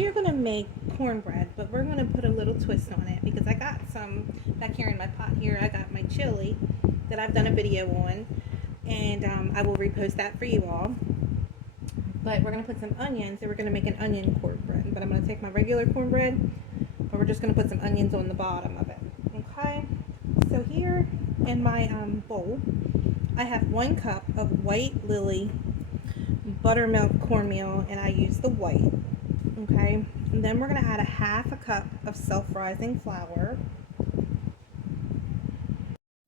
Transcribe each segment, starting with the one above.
we are going to make cornbread, but we're going to put a little twist on it because I got some back here in my pot here. I got my chili that I've done a video on, and I will repost that for you all. But we're going to put some onions, and we're going to make an onion cornbread. But I'm going to take my regular cornbread, but we're just going to put some onions on the bottom of it. Okay, so here in my bowl, I have 1 cup of white lily buttermilk cornmeal, and I use the white. Okay, and then we're going to add a 1/2 cup of self-rising flour.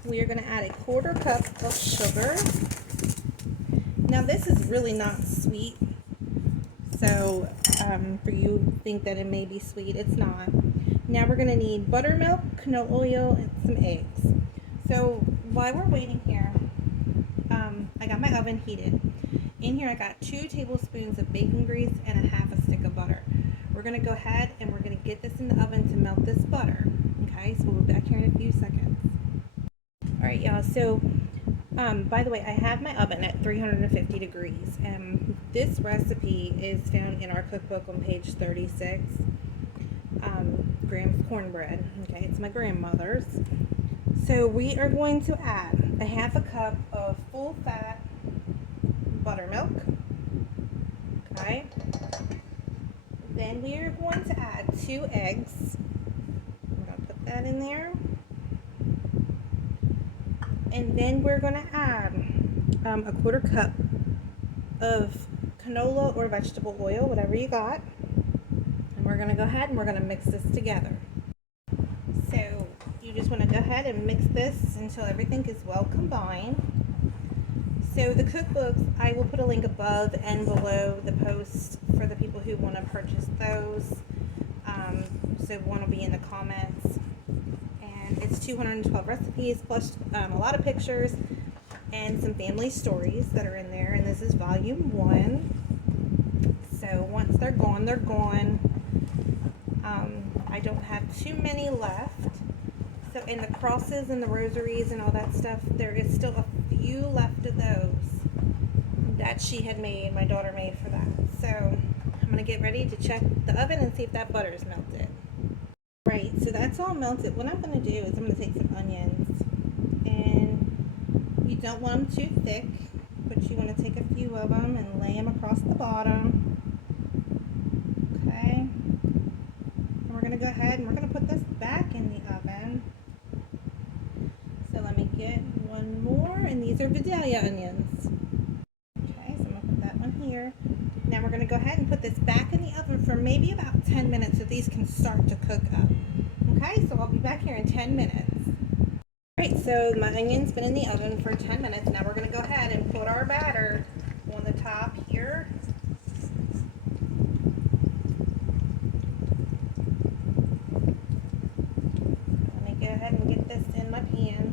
We are going to add a 1/4 cup of sugar. Now this is really not sweet, so for you think that it may be sweet, it's not. Now we're going to need buttermilk, canola oil, and some eggs. So while we're waiting here, I got my oven heated. In here I got 2 tablespoons of bacon grease and a 1/2 stick of butter. We're going to go ahead and we're going to get this in the oven to melt this butter. Okay, so we'll be back here in a few seconds. Alright y'all, so by the way, I have my oven at 350 degrees, and this recipe is found in our cookbook on page 36. Graham's cornbread. Okay, it's my grandmother's. So we are going to add a 1/2 cup of full fat buttermilk. Okay. Then we are going to add 2 eggs. I'm going to put that in there. And then we're going to add a 1/4 cup of canola or vegetable oil, whatever you got. And we're going to go ahead and we're going to mix this together. So you just want to go ahead and mix this until everything is well combined. So the cookbooks, I will put a link above and below the post for the people who want to purchase those. So one will be in the comments. And it's 212 recipes plus a lot of pictures and some family stories that are in there. And this is volume 1. So once they're gone, they're gone. I don't have too many left. So in the crosses and the rosaries and all that stuff, there is still a few left of those that she had made, my daughter made for that. So I'm going to get ready to check the oven and see if that butter is melted. Right, so that's all melted. What I'm going to do is I'm going to take some onions, and you don't want them too thick, but you want to take a few of them and lay them across the bottom. Okay, and we're going to go ahead and we're going to put this back in the oven. So let me get one more, and these are Vidalia onions. Okay, so I'm going to put that one here. Now we're going to go ahead and put this back in the oven for maybe about 10 minutes so these can start to cook up. Okay, so I'll be back here in 10 minutes. Alright, so my onion's been in the oven for 10 minutes. Now we're going to go ahead and put our batter on the top here. Let me go ahead and get this in my pan.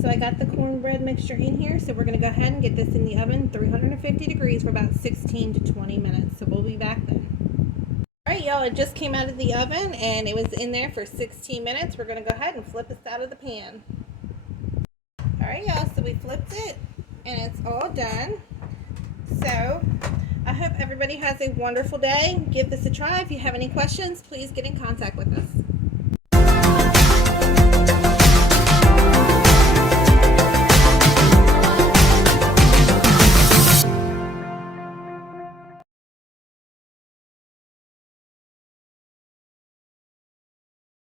So I got the cornbread mixture in here, so we're going to go ahead and get this in the oven 350 degrees for about 16 to 20 minutes. So we'll be back then. Alright y'all, it just came out of the oven and it was in there for 16 minutes. We're going to go ahead and flip this out of the pan. Alright y'all, so we flipped it and it's all done. So I hope everybody has a wonderful day. Give this a try. If you have any questions, please get in contact with us.